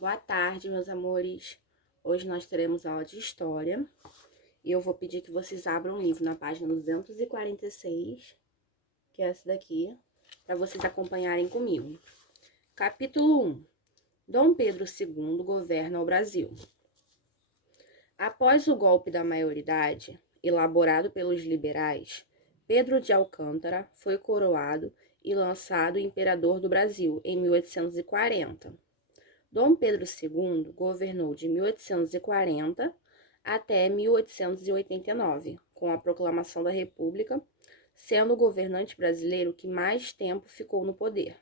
Boa tarde, meus amores. Hoje nós teremos aula de História e eu vou pedir que vocês abram o livro na página 246, que é essa daqui, para vocês acompanharem comigo. Capítulo 1. Dom Pedro II governa o Brasil. Após o golpe da maioridade, elaborado pelos liberais, Pedro de Alcântara foi coroado e lançado imperador do Brasil em 1840. Dom Pedro II governou de 1840 até 1889, com a proclamação da República, sendo o governante brasileiro que mais tempo ficou no poder.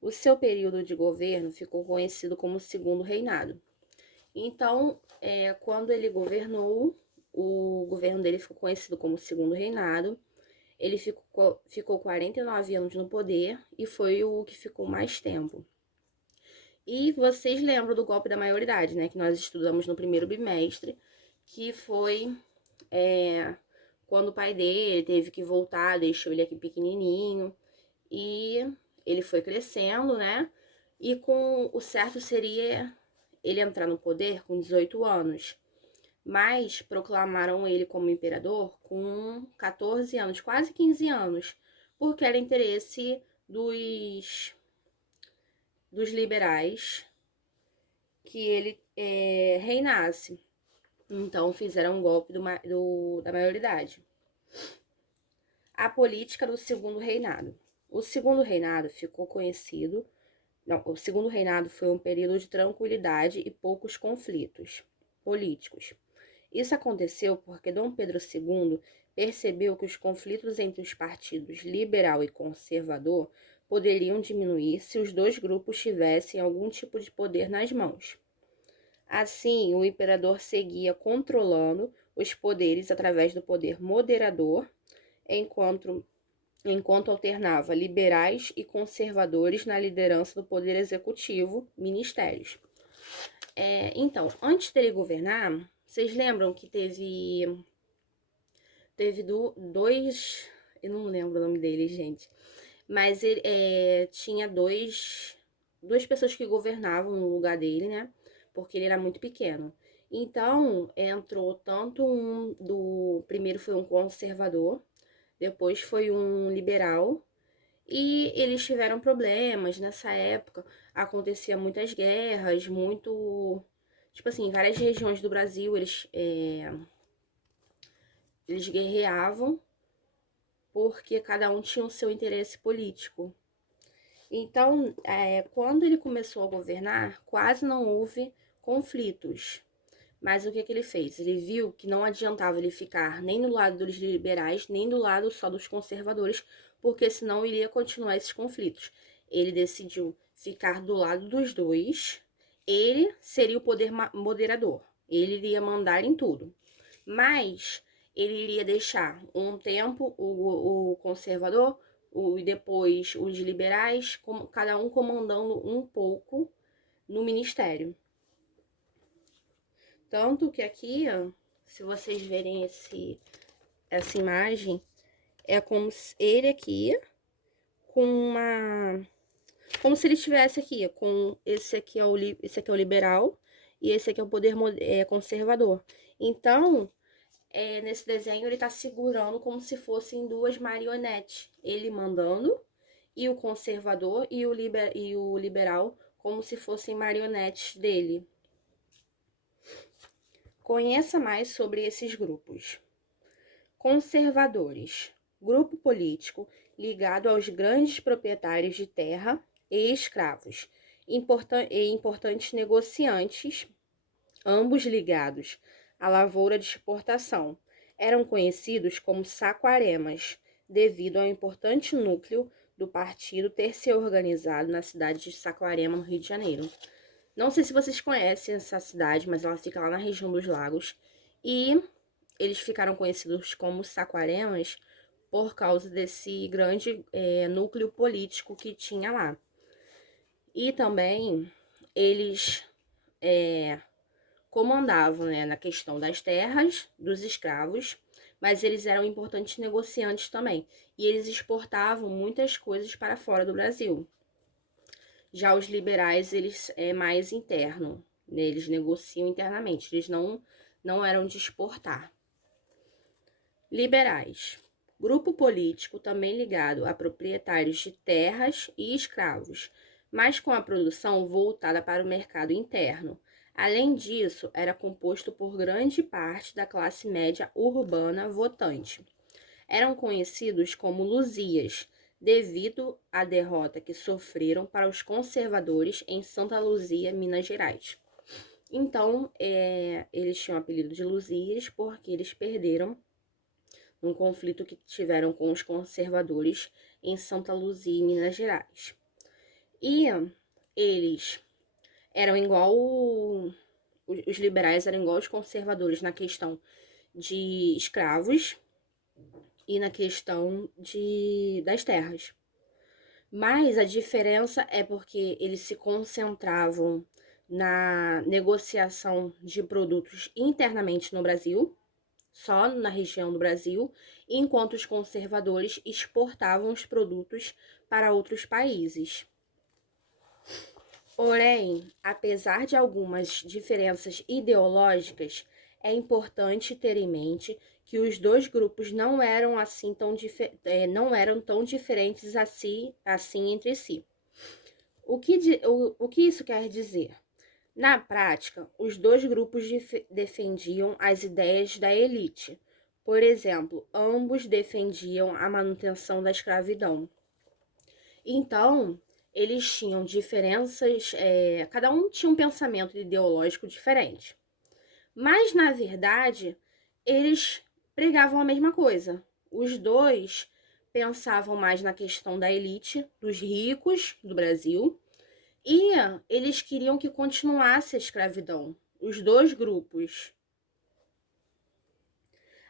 O seu período de governo ficou conhecido como Segundo Reinado. Então, quando ele governou, o governo dele ficou conhecido como Segundo Reinado. Ele ficou 49 anos no poder e foi o que ficou mais tempo. E vocês lembram do golpe da maioridade, né? Que nós estudamos no primeiro bimestre, que foi quando o pai dele teve que voltar, deixou ele aqui pequenininho. E ele foi crescendo, né? E com o certo seria ele entrar no poder com 18 anos. Mas proclamaram ele como imperador com 14 anos, quase 15 anos, porque era interesse dos liberais que ele reinasse. Então fizeram um golpe da maioridade. A política do segundo reinado. O segundo reinado ficou conhecido. Não, o segundo reinado foi um período de tranquilidade e poucos conflitos políticos. Isso aconteceu porque Dom Pedro II percebeu que os conflitos entre os partidos liberal e conservador poderiam diminuir se os dois grupos tivessem algum tipo de poder nas mãos. Assim, o imperador seguia controlando os poderes através do poder moderador, enquanto alternava liberais e conservadores na liderança do poder executivo, ministérios. Então, antes dele governar, vocês lembram que teve dois, eu não lembro o nome deles, gente, mas ele, tinha duas pessoas que governavam no lugar dele, né? Porque ele era muito pequeno. Então, entrou tanto primeiro foi um conservador, depois foi um liberal, e eles tiveram problemas nessa época. Acontecia muitas guerras, tipo assim, em várias regiões do Brasil eles guerreavam porque cada um tinha o seu interesse político. Então, quando ele começou a governar, quase não houve conflitos. Mas o que ele fez? Ele viu que não adiantava ele ficar nem do lado dos liberais, nem do lado só dos conservadores, porque senão iria continuar esses conflitos. Ele decidiu ficar do lado dos dois. Ele seria o poder moderador. Ele iria mandar em tudo. Mas ele iria deixar um tempo o conservador e depois os liberais, cada um comandando um pouco no ministério. Tanto que aqui, ó, se vocês verem essa imagem, é como se ele aqui com uma... Como se ele estivesse aqui, com esse aqui é o liberal e esse aqui é o poder conservador. Então, nesse desenho ele tá segurando como se fossem duas marionetes. Ele mandando e o conservador e o liberal como se fossem marionetes dele. Conheça mais sobre esses grupos. Conservadores. Grupo político ligado aos grandes proprietários de terra e escravos. Importantes negociantes, ambos ligados à lavoura de exportação. Eram conhecidos como saquaremas, devido ao importante núcleo do partido ter se organizado na cidade de Saquarema, no Rio de Janeiro. Não sei se vocês conhecem essa cidade, mas ela fica lá na região dos lagos. E eles ficaram conhecidos como Saquaremas por causa desse grande núcleo político que tinha lá. E também eles comandavam, né, na questão das terras, dos escravos, mas eles eram importantes negociantes também. E eles exportavam muitas coisas para fora do Brasil. Já os liberais, eles é mais interno, né? Eles negociam internamente, eles não eram de exportar. Liberais. Grupo político também ligado a proprietários de terras e escravos, mas com a produção voltada para o mercado interno. Além disso, era composto por grande parte da classe média urbana votante. Eram conhecidos como Luzias, devido à derrota que sofreram para os conservadores em Santa Luzia, Minas Gerais. Então, eles tinham o apelido de Luzias porque eles perderam num conflito que tiveram com os conservadores em Santa Luzia, Minas Gerais. E eles eram igual. Os liberais eram igual os conservadores na questão de escravos e na questão das terras. Mas a diferença é porque eles se concentravam na negociação de produtos internamente no Brasil, só na região do Brasil, enquanto os conservadores exportavam os produtos para outros países. Porém, apesar de algumas diferenças ideológicas, é importante ter em mente que os dois grupos não eram tão diferentes assim entre si. O que isso quer dizer? Na prática, os dois grupos defendiam as ideias da elite. Por exemplo, ambos defendiam a manutenção da escravidão. Então, eles tinham diferenças, cada um tinha um pensamento ideológico diferente. Mas, na verdade, eles pregavam a mesma coisa. Os dois pensavam mais na questão da elite, dos ricos do Brasil, e eles queriam que continuasse a escravidão. Os dois grupos.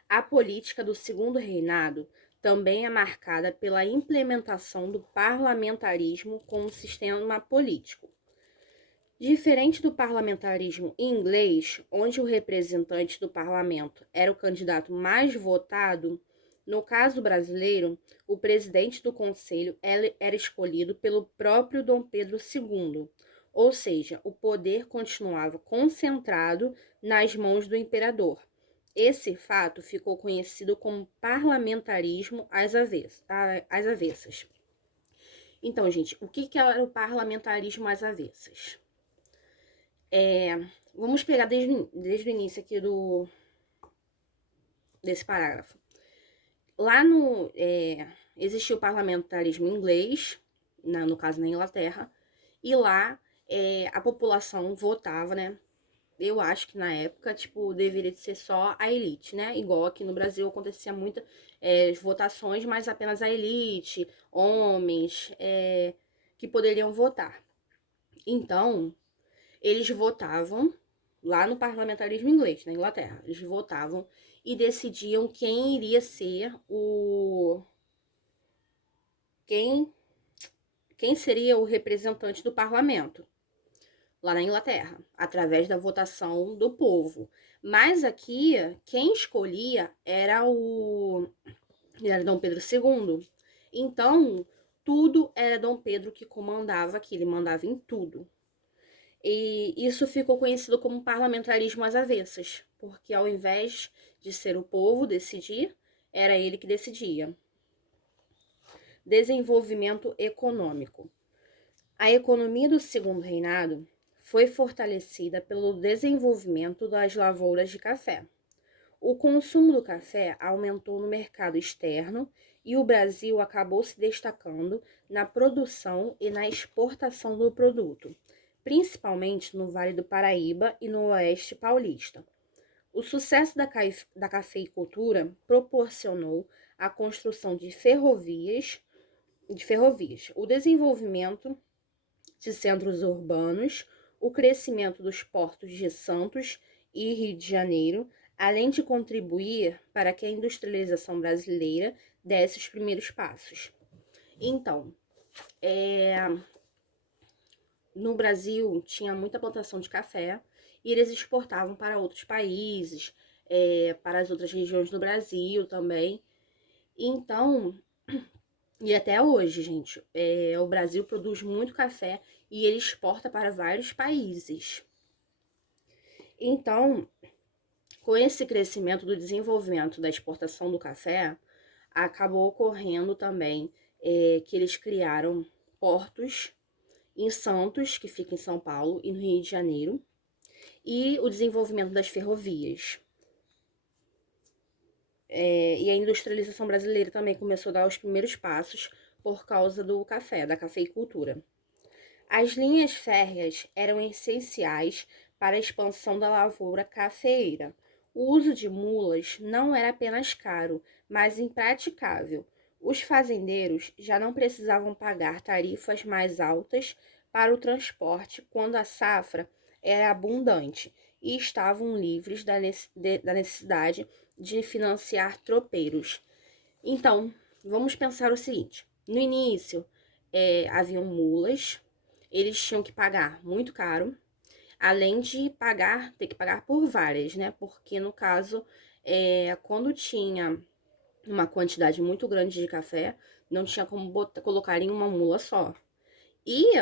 A política do Segundo Reinado também é marcada pela implementação do parlamentarismo como sistema político. Diferente do parlamentarismo inglês, onde o representante do parlamento era o candidato mais votado, no caso brasileiro, o presidente do conselho era escolhido pelo próprio Dom Pedro II, ou seja, o poder continuava concentrado nas mãos do imperador. Esse fato ficou conhecido como parlamentarismo às avessas. Então, gente, o que era o parlamentarismo às avessas? Vamos pegar desde o início aqui desse parágrafo. Lá existia o parlamentarismo inglês, no caso na Inglaterra, e lá a população votava, né? Eu acho que na época, deveria ser só a elite, né? Igual aqui no Brasil acontecia muitas votações, mas apenas a elite, homens, que poderiam votar. Então, eles votavam lá no parlamentarismo inglês, na Inglaterra. Eles votavam e decidiam quem iria ser quem seria o representante do parlamento lá na Inglaterra, através da votação do povo. Mas aqui, quem escolhia era Dom Pedro II. Então, tudo era Dom Pedro que comandava aqui, ele mandava em tudo. E isso ficou conhecido como parlamentarismo às avessas, porque ao invés de ser o povo decidir, era ele que decidia. Desenvolvimento econômico. A economia do Segundo Reinado foi fortalecida pelo desenvolvimento das lavouras de café. O consumo do café aumentou no mercado externo e o Brasil acabou se destacando na produção e na exportação do produto, principalmente no Vale do Paraíba e no Oeste Paulista. O sucesso da cafeicultura proporcionou a construção de ferrovias, o desenvolvimento de centros urbanos, o crescimento dos portos de Santos e Rio de Janeiro, além de contribuir para que a industrialização brasileira desse os primeiros passos. Então, no Brasil tinha muita plantação de café e eles exportavam para outros países, para as outras regiões do Brasil também. Então, e até hoje, gente, o Brasil produz muito café e ele exporta para vários países. Então, com esse crescimento do desenvolvimento da exportação do café, acabou ocorrendo também que eles criaram portos em Santos, que fica em São Paulo, e no Rio de Janeiro, e o desenvolvimento das ferrovias. E a industrialização brasileira também começou a dar os primeiros passos por causa do café, da cafeicultura. As linhas férreas eram essenciais para a expansão da lavoura cafeeira. O uso de mulas não era apenas caro, mas impraticável. Os fazendeiros já não precisavam pagar tarifas mais altas para o transporte quando a safra era abundante e estavam livres da necessidade de financiar tropeiros. Então, vamos pensar o seguinte: no início, haviam mulas, eles tinham que pagar muito caro, além de ter que pagar por várias, né? Porque no caso, quando tinha uma quantidade muito grande de café, não tinha como colocar em uma mula só. E,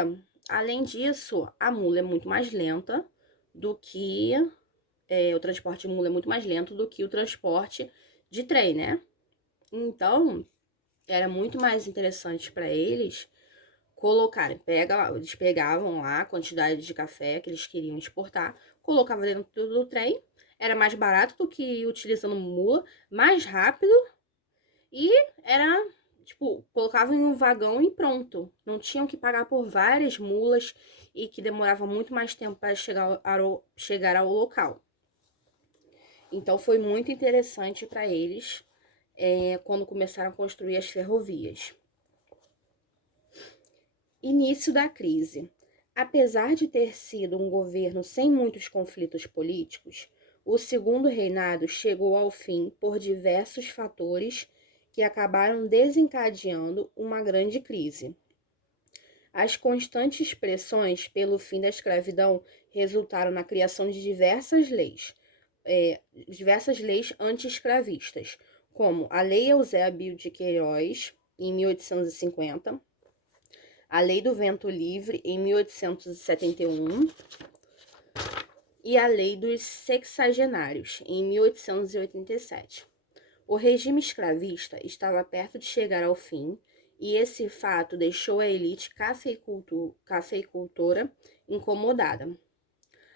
além disso, a mula é muito mais lenta do que o transporte de mula é muito mais lento do que o transporte de trem, né? Então, era muito mais interessante para eles colocarem, eles pegavam lá a quantidade de café que eles queriam exportar, colocavam dentro do trem, era mais barato do que utilizando mula, mais rápido e era, tipo, colocavam em um vagão e pronto. Não tinham que pagar por várias mulas e que demorava muito mais tempo para chegar ao local. Então foi muito interessante para eles quando começaram a construir as ferrovias. Início da crise. Apesar de ter sido um governo sem muitos conflitos políticos, o segundo reinado chegou ao fim por diversos fatores que acabaram desencadeando uma grande crise. As constantes pressões pelo fim da escravidão resultaram na criação de diversas leis anti-escravistas, como a Lei Eusébio de Queiroz, em 1850, a Lei do Vento Livre, em 1871, e a Lei dos Sexagenários, em 1887. O regime escravista estava perto de chegar ao fim, e esse fato deixou a elite cafeicultora incomodada.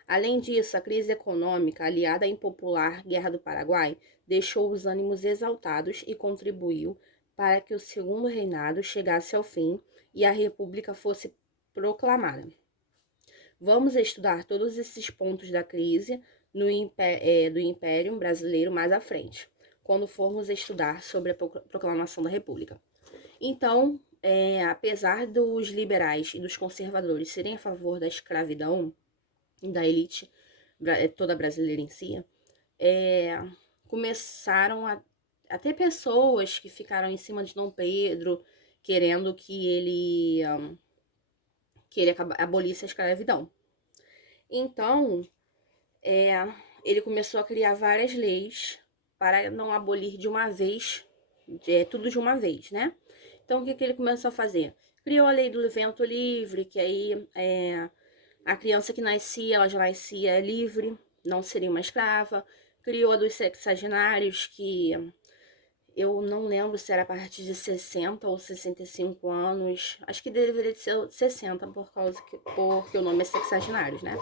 Além disso, a crise econômica, aliada à impopular Guerra do Paraguai, deixou os ânimos exaltados e contribuiu para que o segundo reinado chegasse ao fim e a república fosse proclamada. Vamos estudar todos esses pontos da crise do Império Brasileiro mais à frente, quando formos estudar sobre a proclamação da república. Então, apesar dos liberais e dos conservadores serem a favor da escravidão, da elite toda brasileira em si, começaram a ter pessoas que ficaram em cima de Dom Pedro, querendo que ele abolisse a escravidão. Então, ele começou a criar várias leis para não abolir de uma vez, tudo de uma vez, né? Então, o que ele começou a fazer? Criou a lei do vento livre, que aí a criança que nascia, ela já nascia livre, não seria uma escrava. Criou a dos sexagenários, que eu não lembro se era a partir de 60 ou 65 anos. Acho que deveria ser 60, porque o nome é sexagenários, né?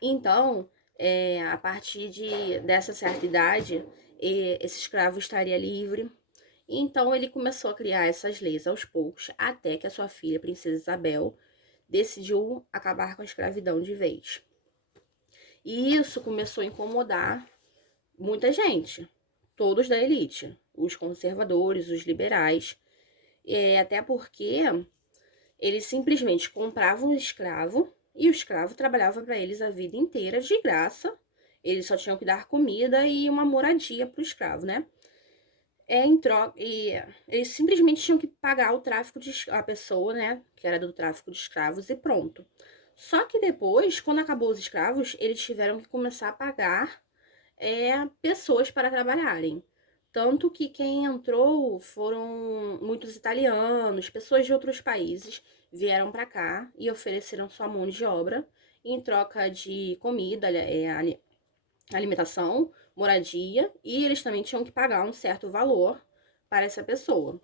Então, a partir dessa certa idade, esse escravo estaria livre. Então, ele começou a criar essas leis aos poucos, até que a sua filha, Princesa Isabel, decidiu acabar com a escravidão de vez. E isso começou a incomodar muita gente, todos da elite, os conservadores, os liberais, até porque eles simplesmente compravam o escravo e o escravo trabalhava para eles a vida inteira de graça. Eles só tinham que dar comida e uma moradia para o escravo, né? Em troca, e eles simplesmente tinham que pagar o tráfico a pessoa, né, que era do tráfico de escravos, e pronto. Só que depois, quando acabou os escravos, eles tiveram que começar a pagar pessoas para trabalharem. Tanto que quem entrou foram muitos italianos, pessoas de outros países vieram para cá e ofereceram sua mão de obra em troca de comida, alimentação, moradia, e eles também tinham que pagar um certo valor para essa pessoa.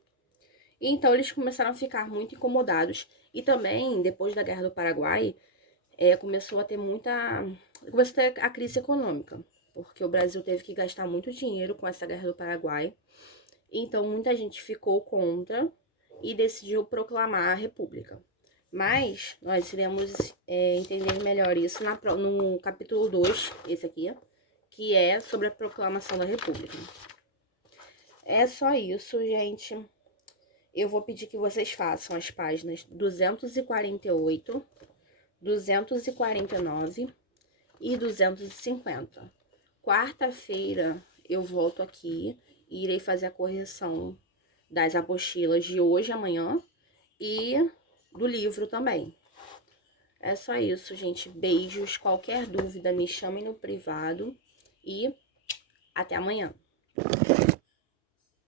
Então eles começaram a ficar muito incomodados. E também, depois da Guerra do Paraguai, começou a ter a crise econômica, porque o Brasil teve que gastar muito dinheiro com essa Guerra do Paraguai. Então muita gente ficou contra e decidiu proclamar a República. Mas nós iremos entender melhor isso no capítulo 2, esse aqui, que é sobre a proclamação da República. É só isso, gente. Eu vou pedir que vocês façam as páginas 248, 249 e 250. Quarta-feira eu volto aqui e irei fazer a correção das apostilas de hoje e amanhã e do livro também. É só isso, gente. Beijos. Qualquer dúvida, me chamem no privado e até amanhã.